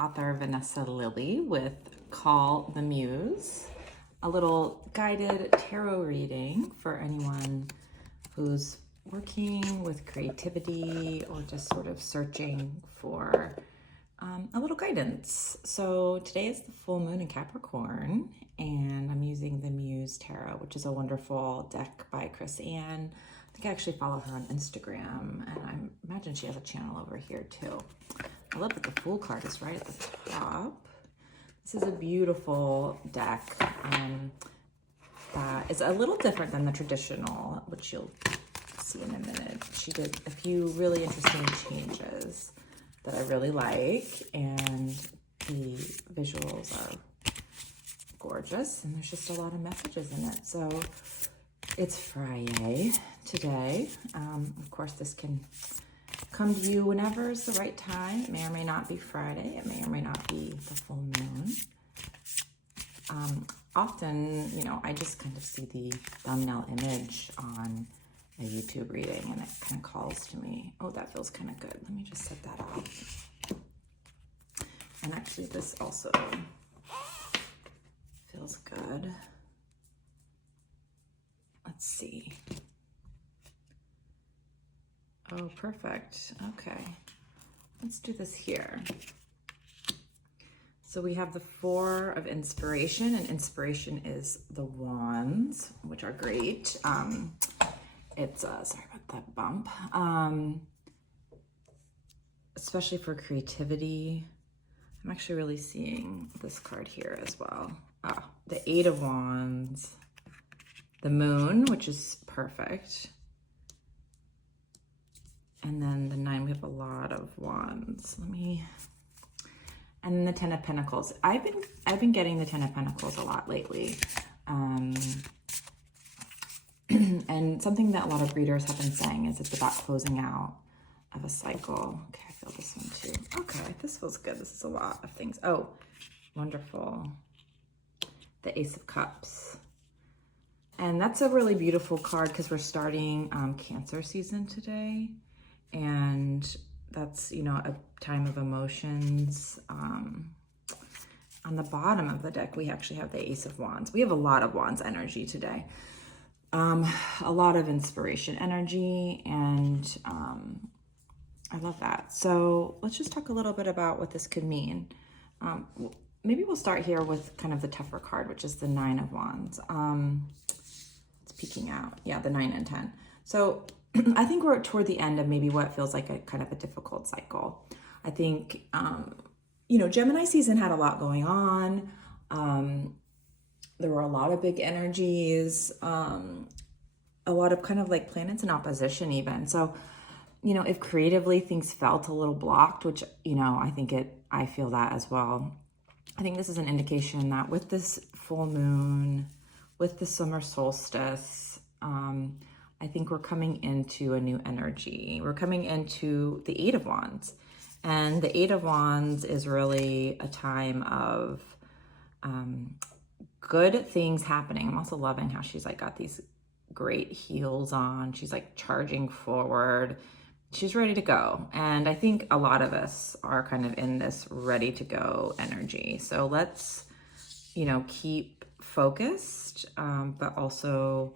author Vanessa Lilly with Call the Muse, a little guided tarot reading for anyone who's working with creativity or just sort of searching for a little guidance. So today is the full moon in Capricorn, and I'm using the Muse Tarot, which is a wonderful deck by Chris Ann. I think I actually follow her on Instagram, and I imagine she has a channel over here too. I love that the Fool card is right at the top. This is a beautiful deck that is a little different than the traditional, which you'll see in a minute. She did a few really interesting changes that I really like, and the visuals are gorgeous, and there's just a lot of messages in it. So it's Friday today. Of course, this can come to you whenever is the right time. It may or may not be Friday. It may or may not be the full moon. Often, you know, I just kind of see the thumbnail image on a YouTube reading, and it kind of calls to me. Oh, that feels kind of good. Let me just set that off. And actually, this also feels good. Let's see. Oh, perfect. Okay. Let's do this here. So we have the Four of Inspiration, and inspiration is the Wands, which are great. It's, sorry about that bump. Especially for creativity. I'm actually really seeing this card here as well. The Eight of Wands, the Moon, which is perfect. And then the Nine, we have a lot of Wands. And then the Ten of Pentacles. I've been getting the Ten of Pentacles a lot lately. And something that a lot of readers have been saying is it's about closing out of a cycle. Okay, I feel this one too. Okay, this feels good. This is a lot of things. Oh, wonderful. The Ace of Cups. And that's a really beautiful card because we're starting Cancer season today. And that's, you know, a time of emotions. On the bottom of the deck, we actually have the Ace of Wands. We have a lot of Wands energy today. A lot of inspiration energy, and I love that. So let's just talk a little bit about what this could mean. Maybe we'll start here with kind of the tougher card, which is the Nine of Wands. It's peeking out. Yeah, the 9 and 10. So I think we're toward the end of maybe what feels like a kind of a difficult cycle. I think, you know, Gemini season had a lot going on. There were a lot of big energies, a lot of kind of like planets in opposition even. So, you know, if creatively things felt a little blocked, which, you know, I feel that as well. I think this is an indication that with this full moon, with the summer solstice, I think we're coming into a new energy. We're coming into the Eight of Wands. And the Eight of Wands is really a time of good things happening. I'm also loving how she's like got these great heels on. She's like charging forward. She's ready to go. And I think a lot of us are kind of in this ready to go energy. So let's, you know, keep focused, but also,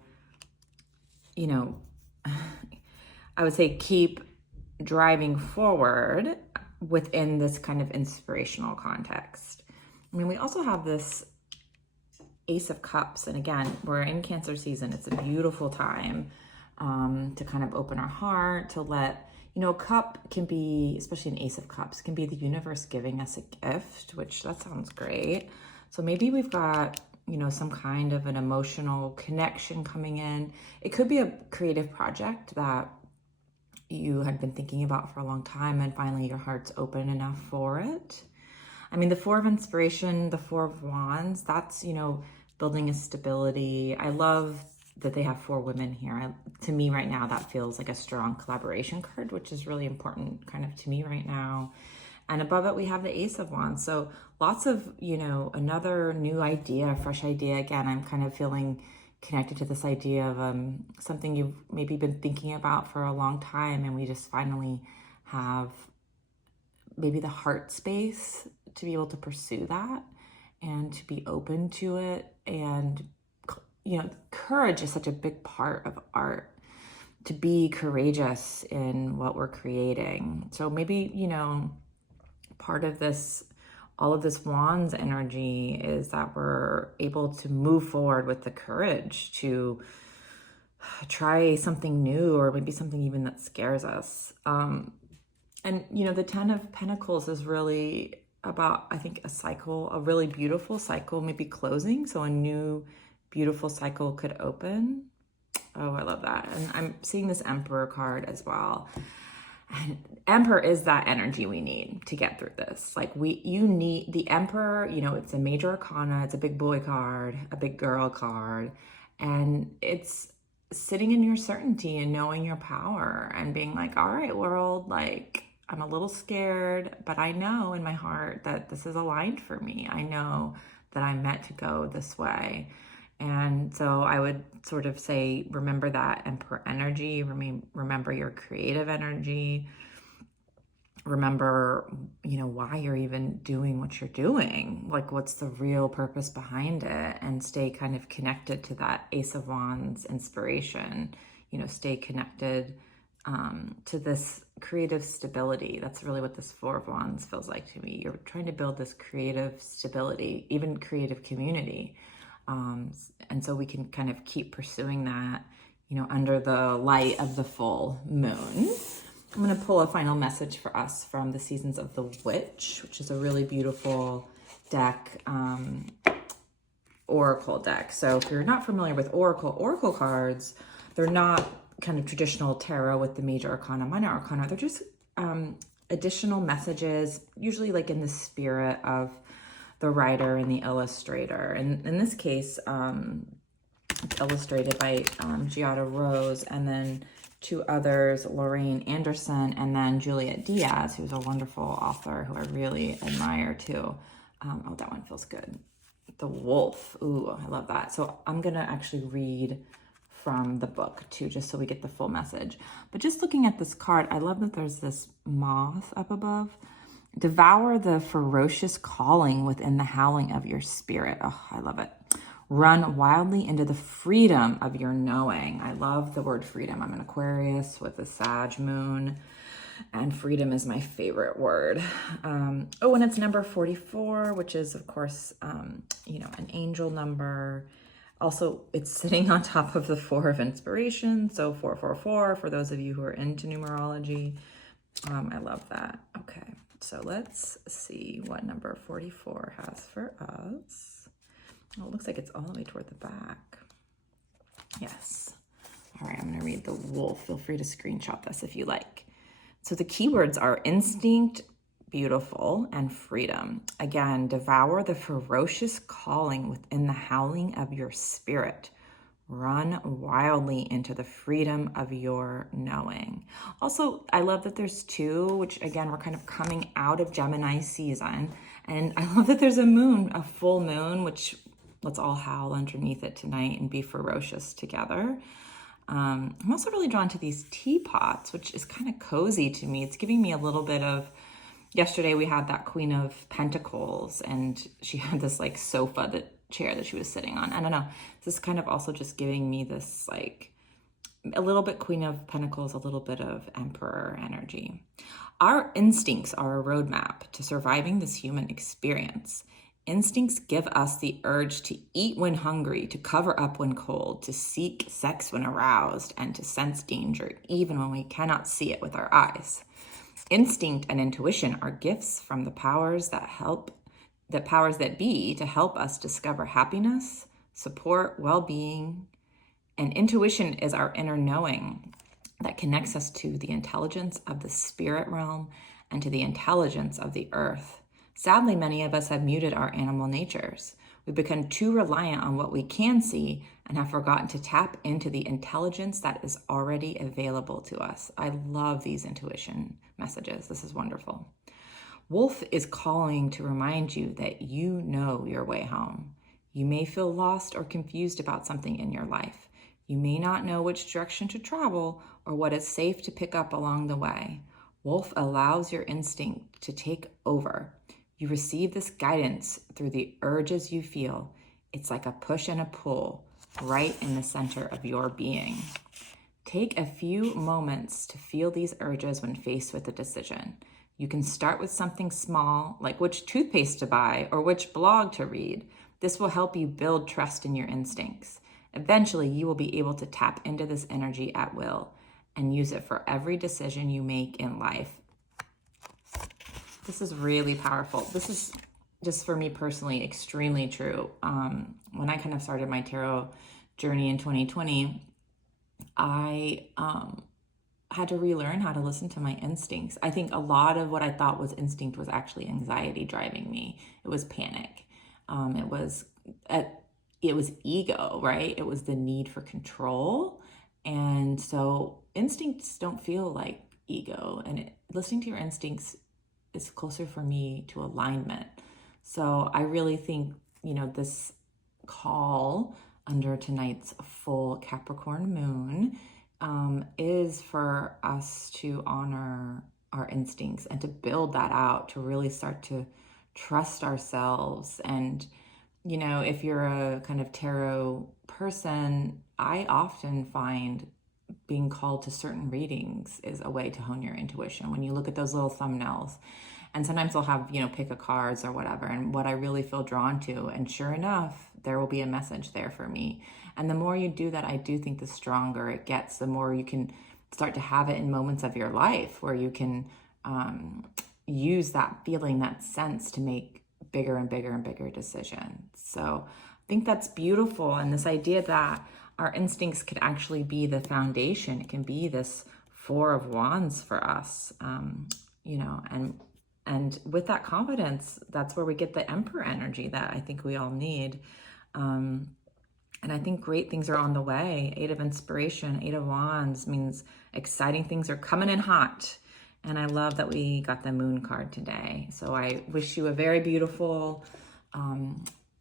you know, I would say keep driving forward within this kind of inspirational context. I mean, we also have this Ace of Cups, and again, we're in Cancer season. It's a beautiful time to kind of open our heart, to let, you know, a cup can be, especially an Ace of Cups, can be the universe giving us a gift, which that sounds great. So maybe we've got, you know, some kind of an emotional connection coming in. It could be a creative project that you had been thinking about for a long time, and finally your heart's open enough for it. I mean, the Four of Inspiration, the Four of Wands, that's, you know, building a stability. I love that they have 4 women here. To me right now, that feels like a strong collaboration card, which is really important kind of to me right now. And above it, we have the Ace of Wands. So lots of, you know, another new idea, fresh idea. Again, I'm kind of feeling connected to this idea of something you've maybe been thinking about for a long time, and we just finally have maybe the heart space to be able to pursue that and to be open to it. And, you know, courage is such a big part of art, to be courageous in what we're creating. So maybe, you know, part of this, all of this Wands energy is that we're able to move forward with the courage to try something new, or maybe something even that scares us. And, you know, the 10 of Pentacles is really about, I think, a cycle, a really beautiful cycle, maybe closing. So a new, beautiful cycle could open. Oh, I love that. And I'm seeing this Emperor card as well. And Emperor is that energy we need to get through this. Like you need the Emperor, you know, it's a major arcana. It's a big boy card, a big girl card. And it's sitting in your certainty and knowing your power and being like, all right, world, like, I'm a little scared, but I know in my heart that this is aligned for me. I know that I'm meant to go this way. And so I would sort of say, remember that Emperor energy, remember your creative energy, remember, you know, why you're even doing what you're doing, like what's the real purpose behind it, and stay kind of connected to that Ace of Wands inspiration, you know, stay connected to this creative stability. That's really what this Four of Wands feels like to me. You're trying to build this creative stability, even creative community. And so we can kind of keep pursuing that, you know, under the light of the full moon. I'm going to pull a final message for us from the Seasons of the Witch, which is a really beautiful deck, oracle deck. So if you're not familiar with oracle cards, they're not kind of traditional tarot with the major arcana, minor arcana. They're just additional messages, usually like in the spirit of the writer and the illustrator. And in this case, it's illustrated by Giada Rose, and then two others, Lorraine Anderson, and then Juliet Diaz, who's a wonderful author who I really admire too. Oh, that one feels good. The Wolf. Ooh, I love that. So I'm going to actually read from the book too, just so we get the full message. But just looking at this card, I love that there's this moth up above. Devour the ferocious calling within the howling of your spirit. Oh, I love it. Run wildly into the freedom of your knowing. I love the word freedom. I'm an Aquarius with a Sag moon, and freedom is my favorite word. Oh, and it's number 44, which is, of course, you know, an angel number. Also, it's sitting on top of the Four of Inspiration. So 444 for those of you who are into numerology. I love that. Okay. So let's see what number 44 has for us. Oh, it looks like it's all the way toward the back. Yes. All right, I'm going to read the Wolf. Feel free to screenshot this if you like. So the keywords are instinct, beautiful, and freedom. Again, devour the ferocious calling within the howling of your spirit. Run wildly into the freedom of your knowing. Also, I love that there's two, which again, we're kind of coming out of Gemini season. And I love that there's a moon, a full moon, which let's all howl underneath it tonight and be ferocious together. I'm also really drawn to these teapots, which is kind of cozy to me. It's giving me a little bit of, yesterday we had that Queen of Pentacles, and she had this like sofa chair that she was sitting on. I don't know. This is kind of also just giving me this like a little bit Queen of Pentacles, a little bit of Emperor energy. Our instincts are a roadmap to surviving this human experience. Instincts give us the urge to eat when hungry, to cover up when cold, to seek sex when aroused, and to sense danger even when we cannot see it with our eyes. Instinct and intuition are gifts from the powers that be to help us discover happiness, support well-being, and intuition is our inner knowing that connects us to the intelligence of the spirit realm and to the intelligence of the earth. Sadly, many of us have muted our animal natures. We've become too reliant on what we can see and have forgotten to tap into the intelligence that is already available to us. I love these intuition messages. This is wonderful. Wolf is calling to remind you that you know your way home. You may feel lost or confused about something in your life. You may not know which direction to travel or what is safe to pick up along the way. Wolf allows your instinct to take over. You receive this guidance through the urges you feel. It's like a push and a pull right in the center of your being. Take a few moments to feel these urges when faced with a decision. You can start with something small, like which toothpaste to buy or which blog to read. This will help you build trust in your instincts. Eventually, you will be able to tap into this energy at will and use it for every decision you make in life. This is really powerful. This is just for me personally extremely true. When I kind of started my tarot journey in 2020, I had to relearn how to listen to my instincts. I think a lot of what I thought was instinct was actually anxiety driving me. It was panic. It was ego, right? It was the need for control. And so instincts don't feel like ego, and listening to your instincts is closer for me to alignment. So I really think, this call under tonight's full Capricorn moon is for us to honor our instincts and to build that out, to really start to trust ourselves. And, if you're a kind of tarot person, I often find being called to certain readings is a way to hone your intuition. When you look at those little thumbnails, and sometimes they'll have, pick a cards or whatever, and what I really feel drawn to. And sure enough, there will be a message there for me. And the more you do that, I do think the stronger it gets, the more you can start to have it in moments of your life where you can use that feeling, that sense to make bigger and bigger and bigger decisions. So I think that's beautiful. And this idea that our instincts could actually be the foundation. It can be this Four of Wands for us, and with that confidence, that's where we get the Emperor energy that I think we all need. And I think great things are on the way. Eight of Inspiration, Eight of Wands means exciting things are coming in hot. And I love that we got the Moon card today. So I wish you a very beautiful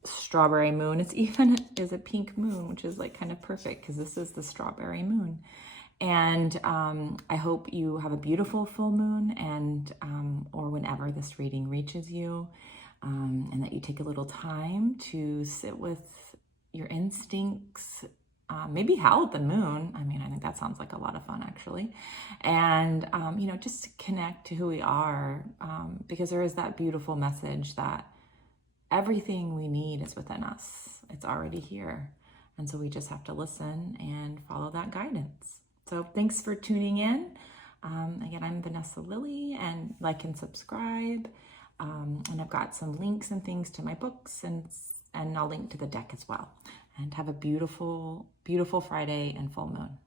strawberry moon. It's even is a pink moon, which is like kind of perfect because this is the strawberry moon. And I hope you have a beautiful full moon, and or whenever this reading reaches you, and that you take a little time to sit with your instincts, maybe howl at the moon. I mean, I think that sounds like a lot of fun, actually. And, just to connect to who we are, because there is that beautiful message that everything we need is within us. It's already here. And so we just have to listen and follow that guidance. So thanks for tuning in. Again, I'm Vanessa Lilly, and like and subscribe. And I've got some links and things to my books, and I'll link to the deck as well. And have a beautiful, beautiful Friday and full moon.